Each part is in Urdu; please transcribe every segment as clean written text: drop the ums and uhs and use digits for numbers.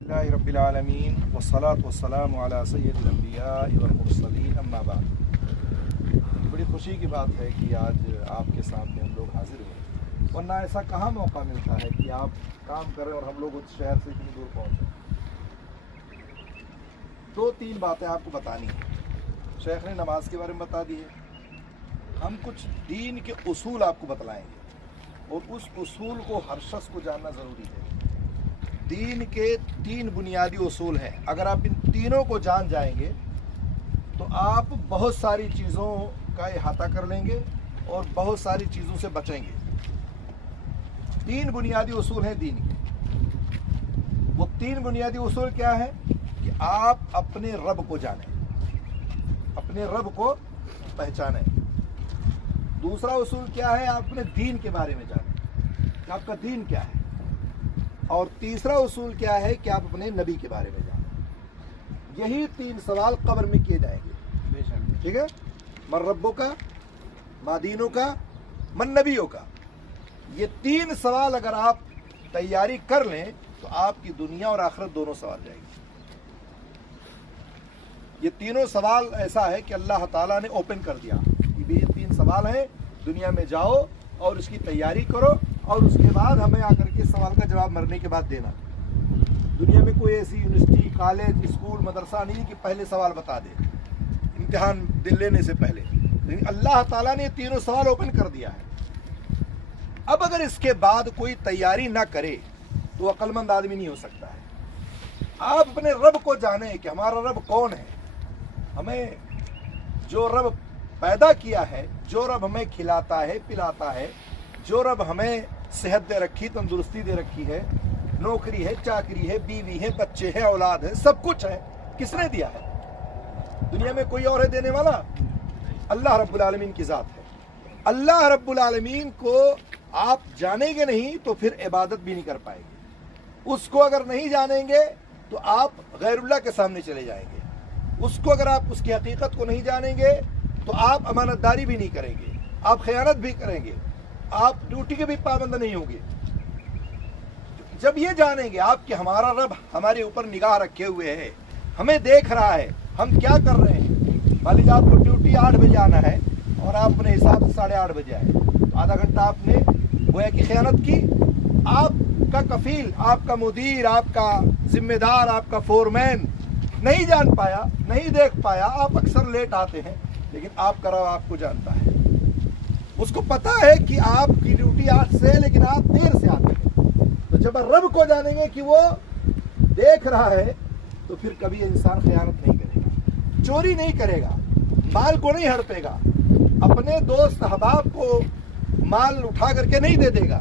اللہ رب العالمین والصلاة والسلام علی سید الانبیاء والمرسلین اما بعد۔ بڑی خوشی کی بات ہے کہ آج آپ کے سامنے ہم لوگ حاضر ہوئے، ورنہ ایسا کہاں موقع ملتا ہے کہ آپ کام کریں اور ہم لوگ اس شہر سے اتنی دور پہنچیں۔ دو تین باتیں آپ کو بتانی ہیں۔ شیخ نے نماز کے بارے میں بتا دی ہے، ہم کچھ دین کے اصول آپ کو بتلائیں گے اور اس اصول کو ہر شخص کو جاننا ضروری ہے۔ دین کے تین بنیادی اصول ہیں، اگر آپ ان تینوں کو جان جائیں گے تو آپ بہت ساری چیزوں کا احاطہ کر لیں گے اور بہت ساری چیزوں سے بچیں گے۔ تین بنیادی اصول ہیں دین کے۔ وہ تین بنیادی اصول کیا ہے کہ آپ اپنے رب کو جانیں، اپنے رب کو پہچانیں۔ دوسرا اصول کیا ہے؟ آپ اپنے دین کے بارے میں جانیں کہ آپ کا دین کیا ہے۔ اور تیسرا اصول کیا ہے کہ آپ اپنے نبی کے بارے میں جانیں۔ یہی تین سوال قبر میں کیے جائیں گے، ٹھیک ہے؟ من ربوں کا، ما دینوں کا، من نبیوں کا۔ یہ تین سوال اگر آپ تیاری کر لیں تو آپ کی دنیا اور آخرت دونوں سوال جائے گی۔ یہ تینوں سوال ایسا ہے کہ اللہ تعالیٰ نے اوپن کر دیا کہ یہ تین سوال ہیں، دنیا میں جاؤ اور اس کی تیاری کرو اور اس کے بعد ہمیں آ کر کے سوال کا جواب مرنے کے بعد دینا۔ دنیا میں کوئی ایسی یونیورسٹی، کالج، اسکول، مدرسہ نہیں کہ پہلے سوال بتا دے امتحان لینے سے پہلے، لیکن اللہ تعالیٰ نے تینوں سوال اوپن کر دیا ہے۔ اب اگر اس کے بعد کوئی تیاری نہ کرے تو عقل مند آدمی نہیں ہو سکتا ہے۔ آپ اپنے رب کو جانیں کہ ہمارا رب کون ہے۔ ہمیں جو رب پیدا کیا ہے، جو رب ہمیں کھلاتا ہے، پلاتا ہے، جو رب ہمیں صحت دے رکھی، تندرستی دے رکھی ہے، نوکری ہے، چاکری ہے، بیوی ہے، بچے ہیں، اولاد ہے، سب کچھ ہے، کس نے دیا ہے؟ دنیا میں کوئی اور ہے دینے والا؟ اللہ رب العالمین کی ذات ہے۔ اللہ رب العالمین کو آپ جانیں گے نہیں تو پھر عبادت بھی نہیں کر پائیں گے۔ اس کو اگر نہیں جانیں گے تو آپ غیر اللہ کے سامنے چلے جائیں گے۔ اس کو اگر آپ اس کی حقیقت کو نہیں جانیں گے تو آپ امانت داری بھی نہیں کریں گے، آپ خیانت بھی کریں گے، آپ ڈیوٹی کے بھی پابند نہیں ہوں گے۔ جب یہ جانیں گے آپ کہ ہمارا رب ہمارے اوپر نگاہ رکھے ہوئے ہے، ہمیں دیکھ رہا ہے ہم کیا کر رہے ہیں۔ مان لیجیے آپ کو ڈیوٹی 8 بجے آنا ہے اور آپ اپنے حساب سے 8:30 بجے آئے تو آدھا گھنٹہ آپ نے گویا کہ خیانت کی۔ آپ کا کفیل، آپ کا مدیر، آپ کا ذمہ دار، آپ کا فورمین نہیں جان پایا، نہیں دیکھ پایا۔ آپ اکثر لیٹ آتے ہیں لیکن آپ کا رب آپ کو جانتا ہے۔ اس کو پتا ہے کہ آپ کی ڈیوٹی 8 سے ہے لیکن آپ دیر سے آتے ہیں۔ تو جب رب کو جانیں گے کہ وہ دیکھ رہا ہے تو پھر کبھی انسان خیانت نہیں کرے گا، چوری نہیں کرے گا، مال کو نہیں ہڑپے گا، اپنے دوست احباب کو مال اٹھا کر کے نہیں دے دے گا۔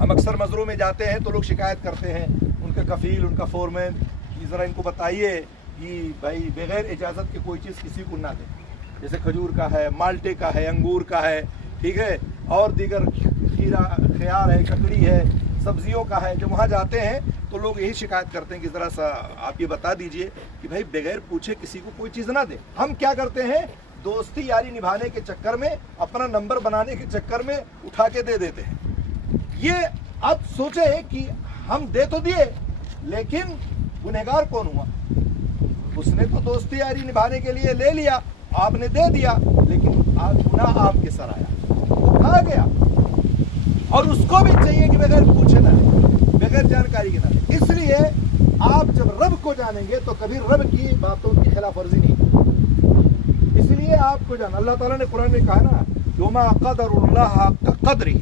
ہم اکثر مزروں میں جاتے ہیں تو لوگ شکایت کرتے ہیں ان کا کفیل، ان کا فورمین کہ ذرا ان کو بتائیے کہ بھائی بغیر اجازت کے کوئی چیز کسی کو نہ دے، جیسے کھجور کا ہے، مالٹے کا ہے، انگور کا ہے، ٹھیک ہے، اور دیگر کھیرا، خیار ہے، ککڑی ہے، سبزیوں کا ہے۔ جب وہاں جاتے ہیں تو لوگ یہی شکایت کرتے ہیں کہ ذرا سا آپ یہ بتا دیجئے کہ بھائی بغیر پوچھے کسی کو کوئی چیز نہ دے۔ ہم کیا کرتے ہیں؟ دوستی یاری نبھانے کے چکر میں، اپنا نمبر بنانے کے چکر میں اٹھا کے دے دیتے ہیں۔ یہ اب سوچیں کہ ہم دے تو دیے لیکن گنہگار کون ہوا؟ اس نے تو دوستی یاری نبھانے کے لیے لے لیا، آپ نے دے دیا، لیکن آج گناہ آپ کے سر آیا، وہ کھا گیا۔ اور اس کو بھی چاہیے کہ بغیر پوچھے نہ دے، بغیر جانکاری کے نہ دے۔ اس لیے آپ جب رب کو جانیں گے تو کبھی رب کی باتوں کی خلاف ورزی نہیں کریں۔ اس لیے آپ کو جانا، اللہ تعالیٰ نے قرآن میں کہا نا یوما قدر اللہ حق قدرہ،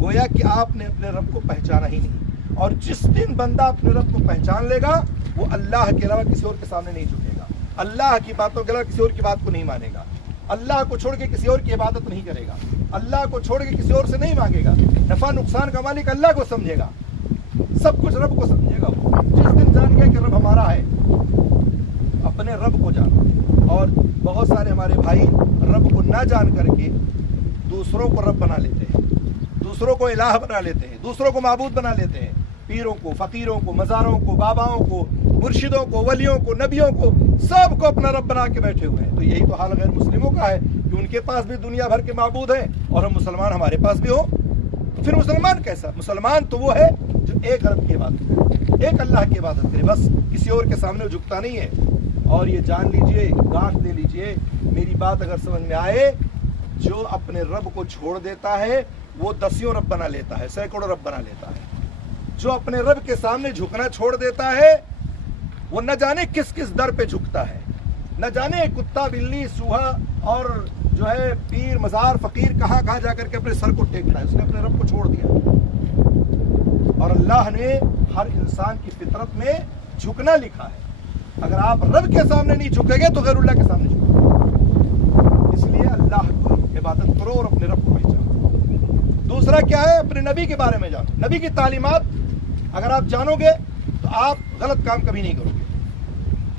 گویا کہ آپ نے اپنے رب کو پہچانا ہی نہیں۔ اور جس دن بندہ اپنے رب کو پہچان لے گا وہ اللہ کے علاوہ کسی اور کے سامنے نہیں جھکے گا، اللہ کی باتوں کے علاوہ کسی اور کی بات کو نہیں مانے گا، اللہ کو چھوڑ کے کسی اور کی عبادت نہیں کرے گا، اللہ کو چھوڑ کے کسی اور سے نہیں مانگے گا، نفع نقصان کا مالک اللہ کو سمجھے گا، سب کچھ رب کو سمجھے گا۔ وہ جس دن جان گیا کہ رب ہمارا ہے، اپنے رب کو جانا۔ اور بہت سارے ہمارے بھائی رب کو نہ جان کر کے دوسروں کو رب بنا لیتے ہیں، دوسروں کو الہ بنا لیتے ہیں، دوسروں کو معبود بنا لیتے ہیں، پیروں کو، فقیروں کو، مزاروں کو، باباؤں کو، مرشدوں کو، ولیوں کو، نبیوں کو، سب کو اپنا رب بنا کے بیٹھے ہوئے ہیں۔ تو یہی تو حال غیر مسلموں کا ہے کہ ان کے پاس بھی دنیا بھر کے معبود ہیں اور ہم مسلمان ہمارے پاس بھی ہوں۔ تو پھر مسلمان کیسا؟ مسلمان تو وہ ہے جو ایک رب کی بات کرے۔ ایک اللہ کی عبادت کرے, بس کسی اور کے سامنے جھکتا نہیں ہے. اور یہ جان لیجئے, گانٹھ دے لیجئے, میری بات اگر سمجھ میں آئے, جو اپنے رب کو چھوڑ دیتا ہے وہ دسیوں رب بنا لیتا ہے, سینکڑوں رب بنا لیتا ہے. جو اپنے رب کے سامنے جھکنا چھوڑ دیتا ہے وہ نہ جانے کس کس در پہ جھکتا ہے, نہ جانے کتا بلی چوہا اور جو ہے پیر مزار فقیر کہاں کہاں جا کر کے اپنے سر کو ٹیکتا ہے. اس نے اپنے رب کو چھوڑ دیا. اور اللہ نے ہر انسان کی فطرت میں جھکنا لکھا ہے. اگر آپ رب کے سامنے نہیں جھکیں گے تو غیر اللہ کے سامنے جھکیں گے. اس لیے اللہ کی عبادت کرو اور اپنے رب کو پہچانو. دوسرا کیا ہے, اپنے نبی کے بارے میں جانو. نبی کی تعلیمات اگر آپ جانو گے تو آپ غلط کام کبھی نہیں کرو گے.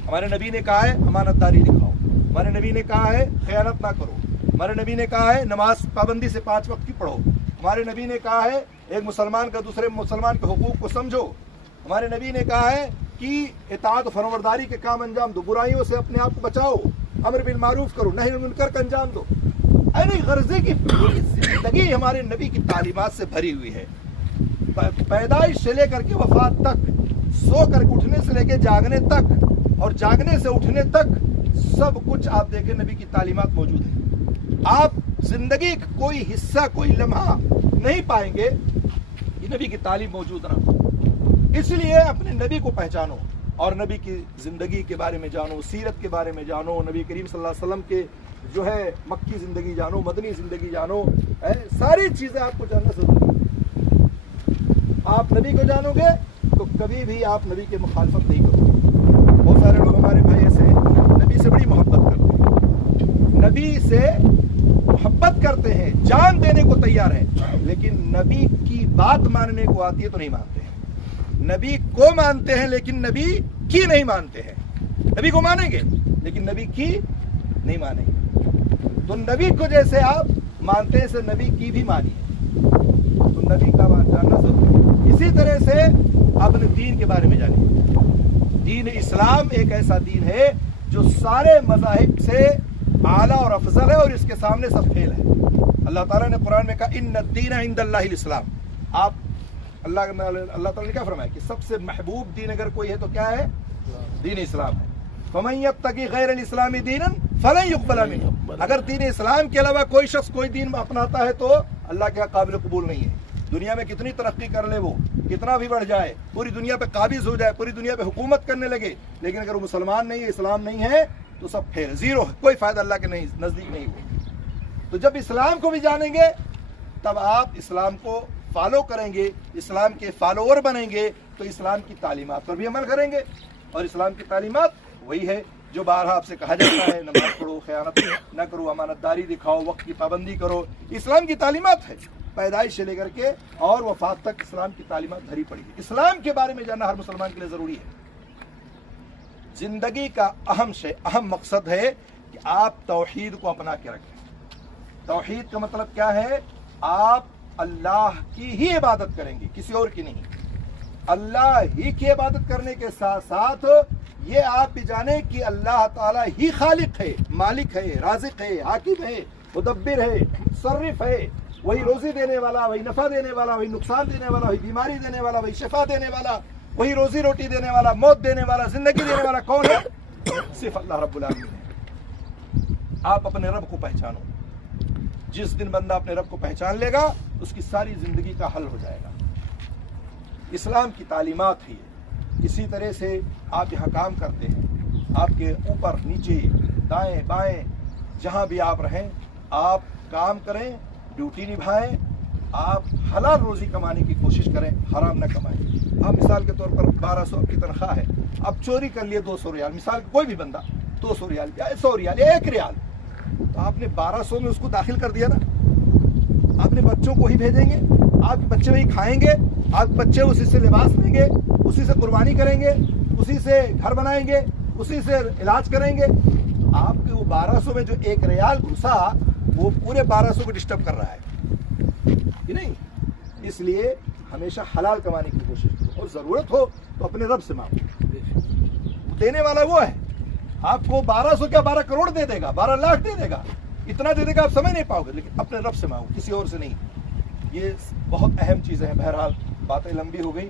ہمارے نبی نے کہا ہے امانت داری دکھاؤ. ہمارے نبی نے کہا ہے خیانت نہ کرو. ہمارے نبی نے کہا ہے نماز پابندی سے 5 وقت کی پڑھو. ہمارے نبی نے کہا ہے ایک مسلمان کا دوسرے مسلمان کے حقوق کو سمجھو. ہمارے نبی نے کہا ہے کہ اطاعت و فرمانبرداری کے کام انجام دو, برائیوں سے اپنے آپ کو بچاؤ, امر بالمعروف کرو, نہی عن المنکر کا انجام دو. یعنی غرضے کی پوری زندگی ہمارے نبی کی تعلیمات سے بھری ہوئی ہے. پیدائش سے لے کر کے وفات تک, سو کر اٹھنے سے لے کے جاگنے تک اور جاگنے سے اٹھنے تک سب کچھ آپ دیکھیں نبی کی تعلیمات موجود ہیں. آپ زندگی کا کوئی حصہ کوئی لمحہ نہیں پائیں گے کہ نبی کی تعلیم موجود نہ ہو. اس لیے اپنے نبی کو پہچانو اور نبی کی زندگی کے بارے میں جانو, سیرت کے بارے میں جانو, نبی کریم صلی اللہ علیہ وسلم کے جو ہے مکی زندگی جانو, مدنی زندگی جانو. ساری چیزیں آپ کو جاننا ضروری ہے. آپ نبی کو جانو گے تو کبھی بھی آپ نبی کی مخالفت نہیں کرو گے. بہت سارے لوگ ہمارے بھائی ایسے ہیں نبی سے بڑی محبت کرتے ہیں, نبی سے محبت کرتے ہیں, جان دینے کو تیار ہے, لیکن نبی کی بات ماننے کو آتی ہے تو نہیں مانتے ہیں. نبی کو مانتے ہیں لیکن نبی کی نہیں مانتے ہیں. نبی کو مانیں گے لیکن نبی کی نہیں مانیں گے. تو نبی کو جیسے آپ مانتے ہیں سے نبی کی بھی مانیے. تو نبی کا جاننا ضروری. اسی طرح سے اپنے دین کے بارے میں جانیے. دین اسلام ایک ایسا دین ہے جو سارے مذاہب سے اعلیٰ اور افضل ہے اور اس کے سامنے سب فیل ہے. اللہ تعالیٰ نے قرآن میں کہا ان الدین عند اللہ الاسلام. آپ اللہ تعالیٰ نے کیا فرمایا کہ سب سے محبوب دین اگر کوئی ہے تو کیا ہے, دین اسلام ہے. فمن یبتغی غیر الاسلام دینا فلن یقبل منہ. اگر دین اسلام کے علاوہ کوئی شخص کوئی دین اپناتا ہے تو اللہ کے قابل قبول نہیں ہے. دنیا میں کتنی ترقی کر لے, وہ کتنا بھی بڑھ جائے, پوری دنیا پہ قابض ہو جائے, پوری دنیا پہ حکومت کرنے لگے, لیکن اگر وہ مسلمان نہیں ہے, اسلام نہیں ہے تو سب پھیر زیرو ہے, کوئی فائدہ اللہ کے نزدیک نہیں ہوا. تو جب اسلام کو بھی جانیں گے تب آپ اسلام کو فالو کریں گے, اسلام کے فالوور بنیں گے, تو اسلام کی تعلیمات پر بھی عمل کریں گے. اور اسلام کی تعلیمات وہی ہے جو بارہا آپ سے کہا جاتا ہے, نماز پڑھو, خیانت نہ کرو, امانت داری دکھاؤ, وقت کی پابندی کرو. اسلام کی تعلیمات ہے پیدائش سے لے کر کے اور وفات تک اسلام کی تعلیمات بھری پڑی ہے. اسلام کے بارے میں جاننا ہر مسلمان کے لیے ضروری ہے. زندگی کا اہم مقصد ہے کہ آپ توحید کو اپنا کے رکھیں. توحید کا مطلب کیا ہے, آپ اللہ کی ہی عبادت کریں گے, کسی اور کی نہیں. اللہ ہی کی عبادت کرنے کے ساتھ ساتھ یہ آپ بھی جانیں کہ اللہ تعالیٰ ہی خالق ہے, مالک ہے, رازق ہے, حاکم ہے, مدبر ہے, متصرف ہے. وہی روزی دینے والا, وہی نفع دینے والا, وہی نقصان دینے والا, وہی بیماری دینے والا, وہی شفا دینے والا, وہی روزی روٹی دینے والا, موت دینے والا, زندگی دینے والا کون ہے؟ صرف اللہ رب العالمین ہے. آپ اپنے رب کو پہچانو. جس دن بندہ اپنے رب کو پہچان لے گا اس کی ساری زندگی کا حل ہو جائے گا. اسلام کی تعلیمات ہی اسی طرح سے آپ یہاں کام کرتے ہیں, آپ کے اوپر نیچے دائیں بائیں جہاں بھی آپ رہیں, آپ کام کریں, ڈیوٹی نبھائیں, آپ حلال روزی کمانے کی کوشش کریں, حرام نہ کمائیں. آپ مثال کے طور پر 1200 کی تنخواہ ہے, اب چوری کر لیے 200 ریال, مثال کوئی بھی بندہ 200 ریال یا 100 ریال یا 1 ریال, تو آپ نے 1200 میں اس کو داخل کر دیا نا. آپ نے بچوں کو ہی بھیجیں گے, آپ کے بچے وہی کھائیں گے, آپ بچے اسی سے لباس لیں گے, اسی سے قربانی کریں گے, اسی سے گھر بنائیں گے, اسی سے علاج کریں گے. آپ کے وہ 1200 میں جو 1 ریال گھسا وہ پورے 1200 کو ڈسٹرب کر رہا ہے کہ نہیں. اس لیے ہمیشہ حلال کمانے کی کوشش کرو, اور ضرورت ہو تو اپنے رب سے مانگو. دینے والا وہ ہے. آپ کو 1200 کیا 12 کروڑ دے دے گا, 12 لاکھ دے دے گا, اتنا دے دے گا آپ سمجھ نہیں پاؤ گے, لیکن اپنے رب سے مانگو, کسی اور سے نہیں. یہ بہت اہم چیزیں ہیں. بہرحال باتیں لمبی ہو گئی,